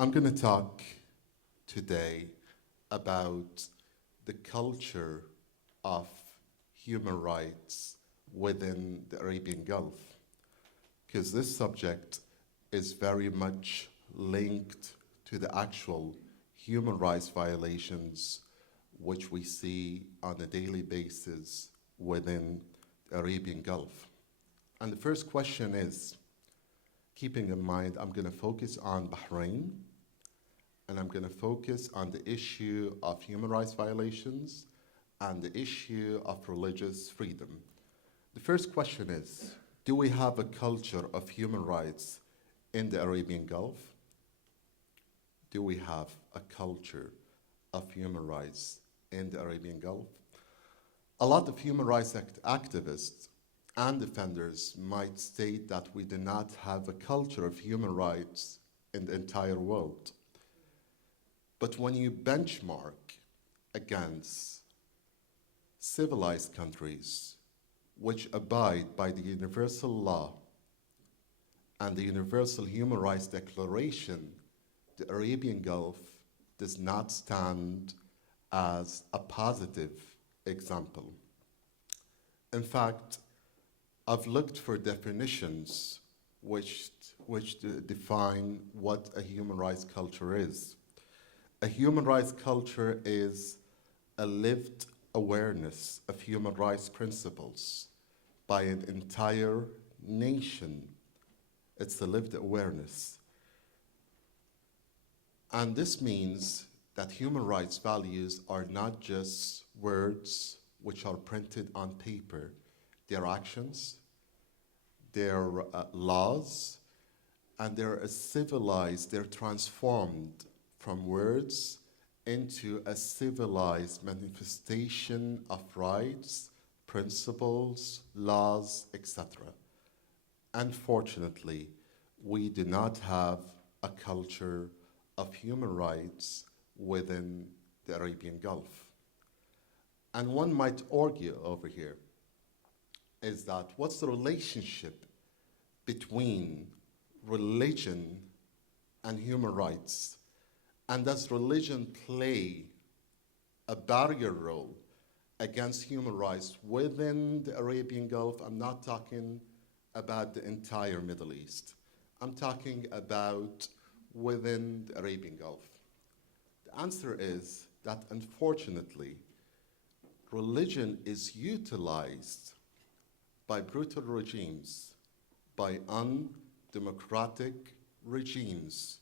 I'm going to talk today about the culture of human rights within the Arabian Gulf, because this subject is very much linked to the actual human rights violations which we see on a daily basis within the Arabian Gulf. And the first question is, keeping in mind I'm going to focus on Bahrain, and I'm going to focus on the issue of human rights violations and the issue of religious freedom. The first question is, do we have a culture of human rights in the Arabian Gulf? Do we have a culture of human rights in the Arabian Gulf? A lot of human rights activists and defenders might state that we do not have a culture of human rights in the entire world. But when you benchmark against civilized countries which abide by the universal law and the Universal Human Rights Declaration, the Arabian Gulf does not stand as a positive example. In fact, I've looked for definitions which define what a human rights culture is. A human rights culture is a lived awareness of human rights principles by an entire nation. It's a lived awareness. And this means that human rights values are not just words which are printed on paper. They're actions, they're laws, and they're transformed from words into a civilized manifestation of rights, principles, laws, etc. Unfortunately, we do not have a culture of human rights within the Arabian Gulf. And one might argue over here is that what's the relationship between religion and human rights? And does religion play a barrier role against human rights within the Arabian Gulf? I'm not talking about the entire Middle East. I'm talking about within the Arabian Gulf. The answer is that unfortunately, religion is utilized by brutal regimes, by undemocratic regimes,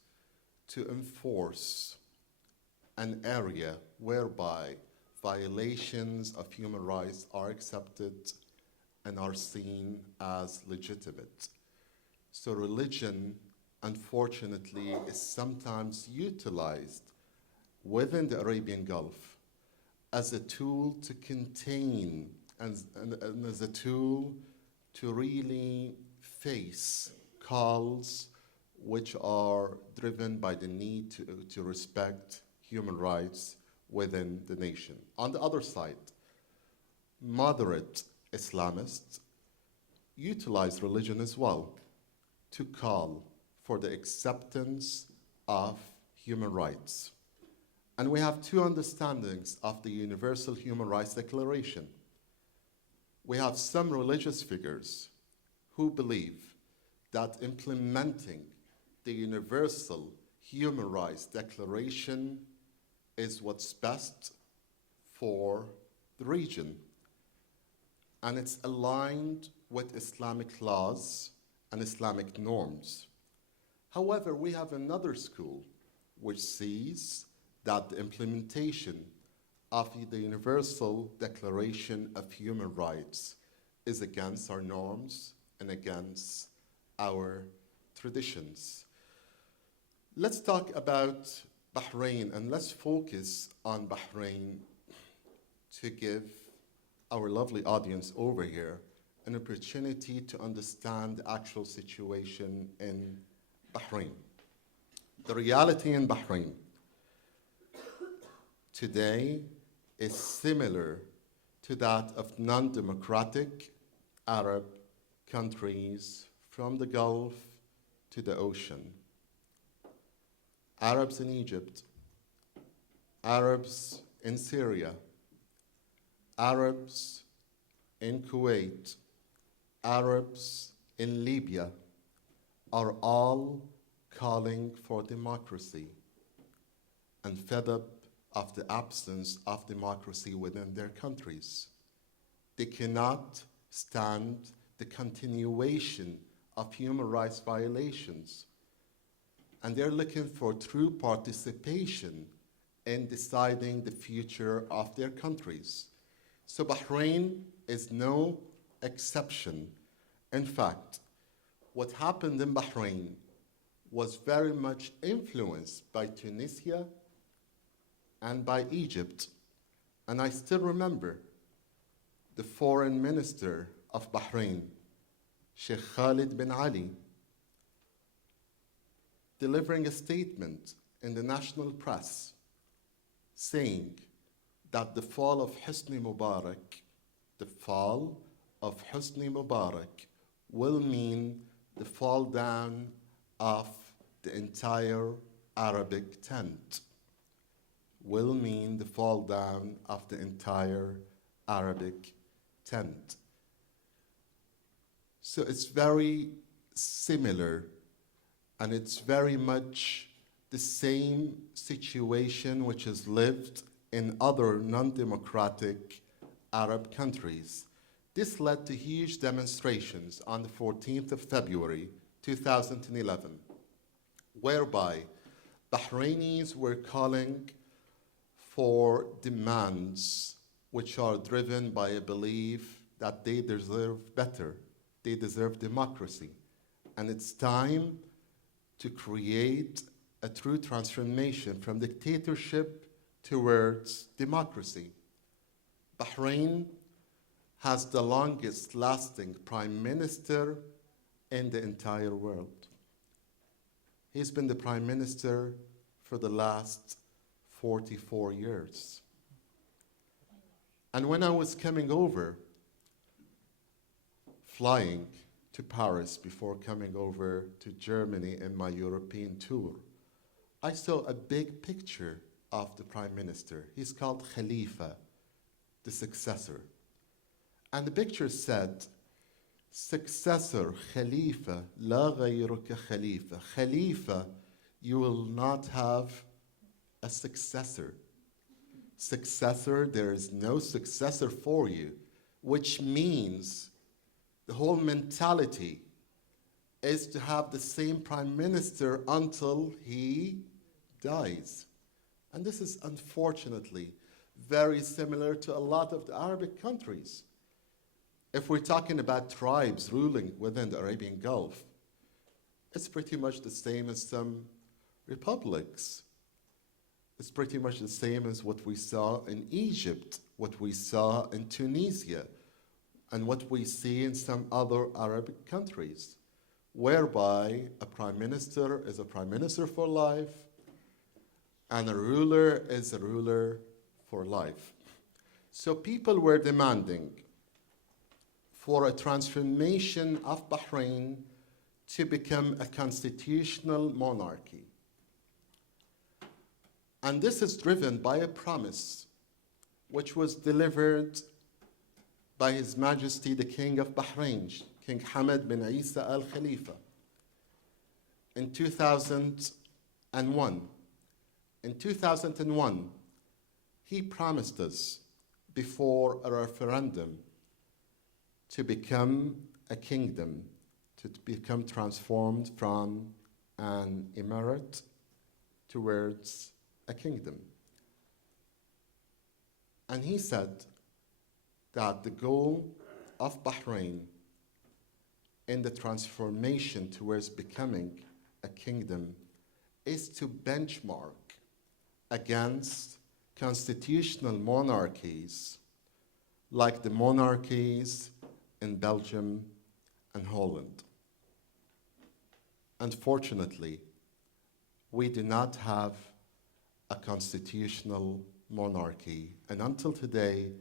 to enforce an area whereby violations of human rights are accepted and are seen as legitimate. So religion, unfortunately, is sometimes utilized within the Arabian Gulf as a tool to contain and as a tool to really face calls which are driven by the need to respect human rights within the nation. On the other side, moderate Islamists utilize religion as well to call for the acceptance of human rights. And we have two understandings of the Universal Human Rights Declaration. We have some religious figures who believe that implementing the Universal Human Rights Declaration is what's best for the region. And it's aligned with Islamic laws and Islamic norms. However, we have another school which sees that the implementation of the Universal Declaration of Human Rights is against our norms and against our traditions. Let's talk about Bahrain, and let's focus on Bahrain to give our lovely audience over here an opportunity to understand the actual situation in Bahrain. The reality in Bahrain today is similar to that of non-democratic Arab countries from the Gulf to the ocean. Arabs in Egypt, Arabs in Syria, Arabs in Kuwait, Arabs in Libya are all calling for democracy and fed up of the absence of democracy within their countries. They cannot stand the continuation of human rights violations. And they're looking for true participation in deciding the future of their countries. So Bahrain is no exception. In fact, what happened in Bahrain was very much influenced by Tunisia and by Egypt. And I still remember the foreign minister of Bahrain, Sheikh Khalid bin Ali, delivering a statement in the national press saying that the fall of Hosni Mubarak, will mean the fall down of the entire Arabic tent, will mean the fall down of the entire Arabic tent. So it's very similar, and it's very much the same situation which is lived in other non-democratic Arab countries. This led to huge demonstrations on the 14th of February, 2011, whereby Bahrainis were calling for demands which are driven by a belief that they deserve better, they deserve democracy, and it's time to create a true transformation from dictatorship towards democracy. Bahrain has the longest lasting prime minister in the entire world. He's been the prime minister for the last 44 years. And when I was coming over, flying to Paris before coming over to Germany in my European tour, I saw a big picture of the prime minister. He's called Khalifa, the successor. And the picture said, successor, Khalifa, la ghayruka Khalifa. Khalifa, you will not have a successor. Successor, there is no successor for you, which means the whole mentality is to have the same prime minister until he dies. And this is unfortunately very similar to a lot of the Arabic countries. If we're talking about tribes ruling within the Arabian Gulf, it's pretty much the same as some republics. It's pretty much the same as what we saw in Egypt, what we saw in Tunisia, and what we see in some other Arabic countries, whereby a prime minister is a prime minister for life, and a ruler is a ruler for life. So people were demanding for a transformation of Bahrain to become a constitutional monarchy. And this is driven by a promise which was delivered by His Majesty the King of Bahrain, King Hamad bin Isa Al Khalifa, in 2001. In 2001, he promised us before a referendum to become a kingdom, to become transformed from an emirate towards a kingdom. And he said that the goal of Bahrain in the transformation towards becoming a kingdom is to benchmark against constitutional monarchies like the monarchies in Belgium and Holland. Unfortunately, we do not have a constitutional monarchy, and until today,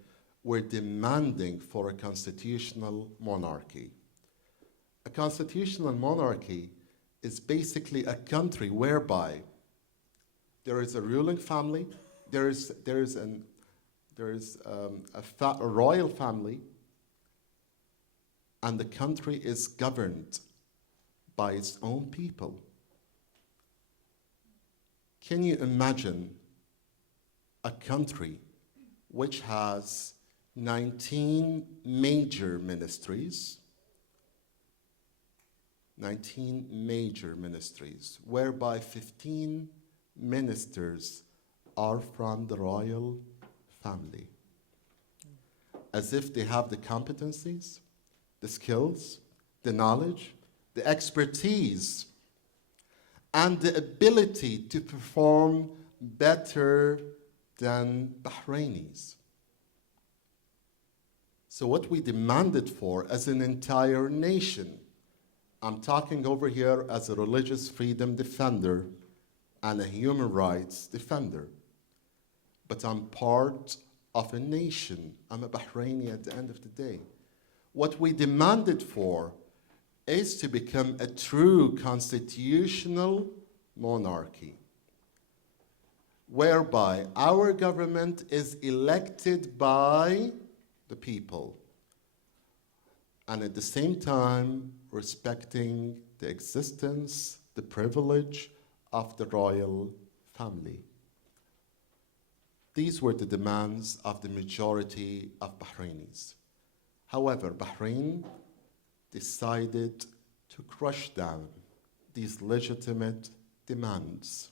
we're demanding for a constitutional monarchy. A constitutional monarchy is basically a country whereby There is a ruling family. There is a royal family, and the country is governed by its own people. Can you imagine a country which has 19 major ministries, whereby 15 ministers are from the royal family, as if they have the competencies, the skills, the knowledge, the expertise, and the ability to perform better than Bahrainis. So what we demanded for as an entire nation, I'm talking over here as a religious freedom defender and a human rights defender, but I'm part of a nation. I'm a Bahraini at the end of the day. What we demanded for is to become a true constitutional monarchy, whereby our government is elected by the people, and at the same time respecting the existence, the privilege of the royal family. These were the demands of the majority of Bahrainis. However, Bahrain decided to crush down these legitimate demands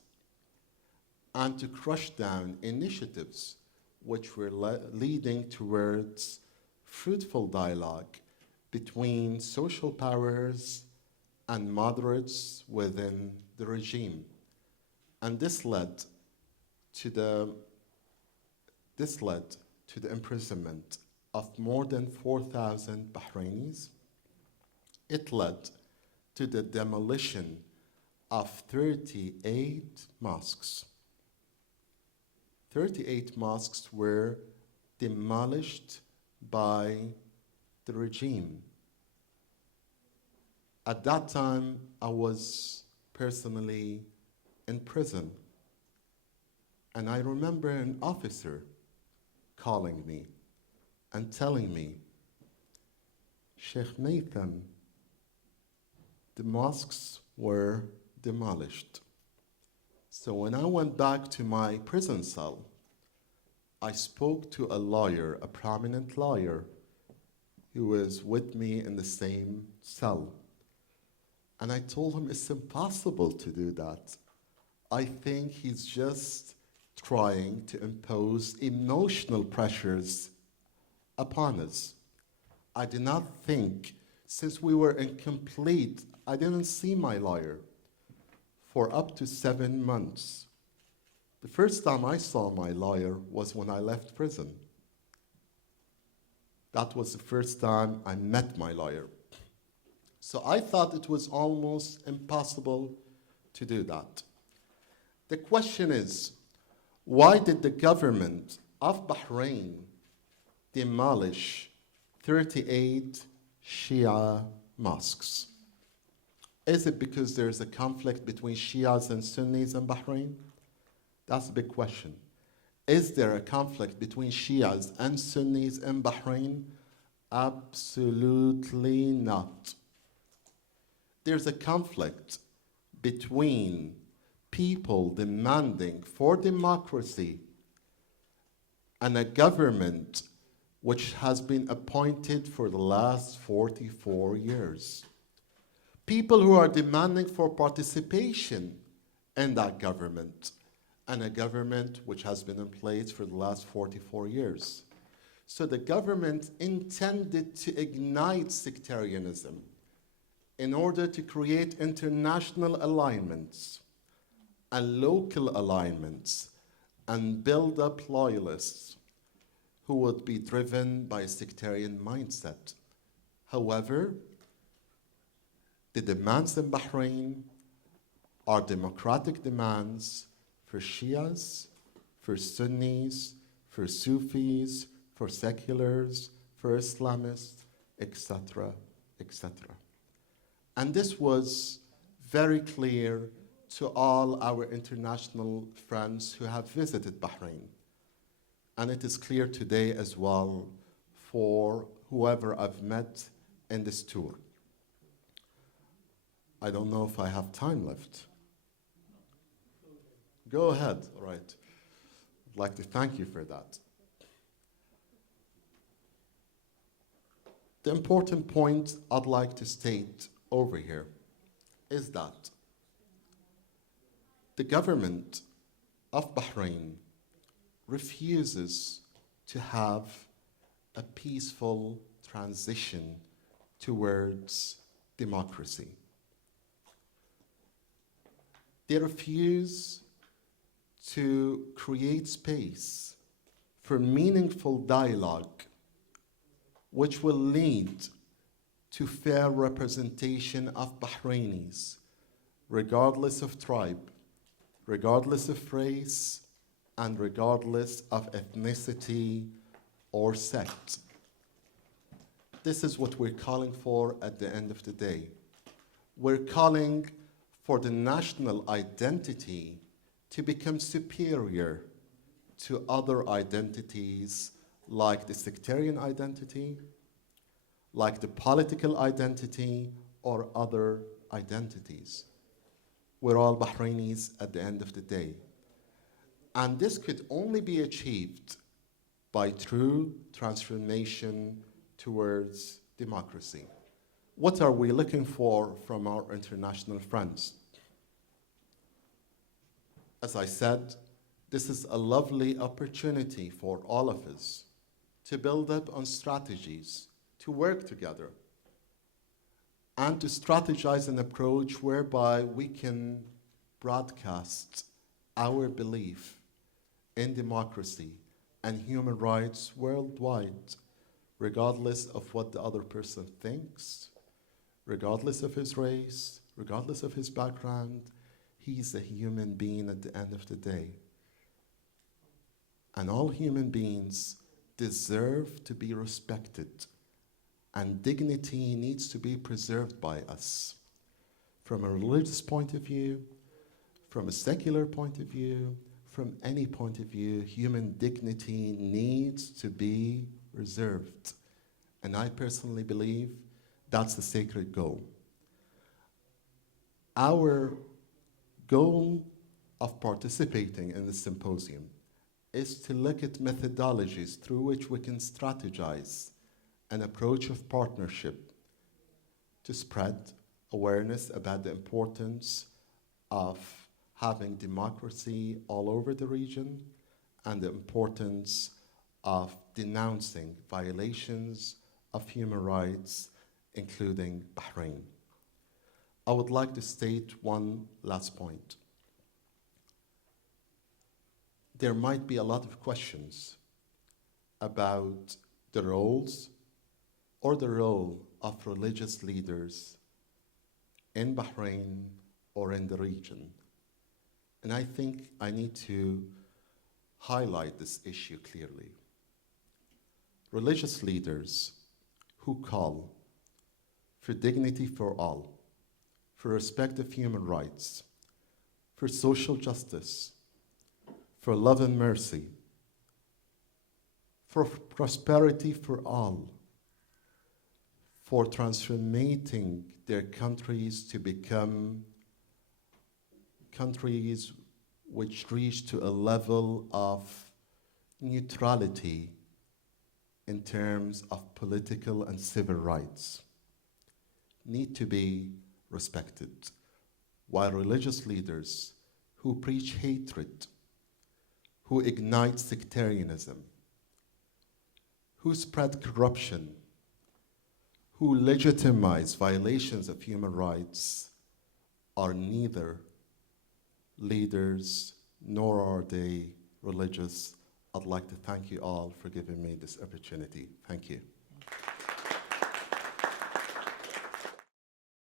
and to crush down initiatives which were leading towards fruitful dialogue between social powers and moderates within the regime. And this led to the imprisonment of more than 4,000 Bahrainis. It led to the demolition of 38 mosques. 38 mosques were demolished by the regime. At that time, I was personally in prison, and I remember an officer calling me and telling me, Sheikh Maytham, the mosques were demolished. So when I went back to my prison cell, I spoke to a lawyer, a prominent lawyer, who was with me in the same cell. And I told him it's impossible to do that. I think he's just trying to impose emotional pressures upon us. I did not think, since we were incomplete, I didn't see my lawyer for up to 7 months. The first time I saw my lawyer was when I left prison. That was the first time I met my lawyer. So I thought it was almost impossible to do that. The question is, why did the government of Bahrain demolish 38 Shia mosques? Is it because there's a conflict between Shias and Sunnis in Bahrain? That's a big question. Is there a conflict between Shias and Sunnis in Bahrain? Absolutely not. There's a conflict between people demanding for democracy and a government which has been appointed for the last 44 years. People who are demanding for participation in that government, and a government which has been in place for the last 44 years. So the government intended to ignite sectarianism in order to create international alignments and local alignments and build up loyalists who would be driven by a sectarian mindset. However, the demands in Bahrain are democratic demands for Shias, for Sunnis, for Sufis, for seculars, for Islamists, etc., etc. And this was very clear to all our international friends who have visited Bahrain. And it is clear today as well for whoever I've met in this tour. I don't know if I have time left. Go ahead, all right. I'd like to thank you for that. The important point I'd like to state over here is that the government of Bahrain refuses to have a peaceful transition towards democracy. They refuse to create space for meaningful dialogue which will lead to fair representation of Bahrainis, regardless of tribe, regardless of race, and regardless of ethnicity or sect. This is what we're calling for at the end of the day. We're calling for the national identity to become superior to other identities like the sectarian identity, like the political identity, or other identities. We're all Bahrainis at the end of the day. And this could only be achieved by true transformation towards democracy. What are we looking for from our international friends? As I said, this is a lovely opportunity for all of us to build up on strategies, to work together, and to strategize an approach whereby we can broadcast our belief in democracy and human rights worldwide, regardless of what the other person thinks, regardless of his race, regardless of his background. He's a human being at the end of the day. And all human beings deserve to be respected, and dignity needs to be preserved by us. From a religious point of view, from a secular point of view, from any point of view, human dignity needs to be reserved. And I personally believe that's the sacred goal. Our goal of participating in the symposium is to look at methodologies through which we can strategize an approach of partnership to spread awareness about the importance of having democracy all over the region and the importance of denouncing violations of human rights, including Bahrain. I would like to state one last point. There might be a lot of questions about the roles or the role of religious leaders in Bahrain or in the region. And I think I need to highlight this issue clearly. Religious leaders who call for dignity for all, for respect of human rights, for social justice, for love and mercy, for prosperity for all, for transforming their countries to become countries which reach to a level of neutrality in terms of political and civil rights, need to be respected, while religious leaders who preach hatred, who ignite sectarianism, who spread corruption, who legitimize violations of human rights, are neither leaders nor are they religious. I'd like to thank you all for giving me this opportunity. Thank you.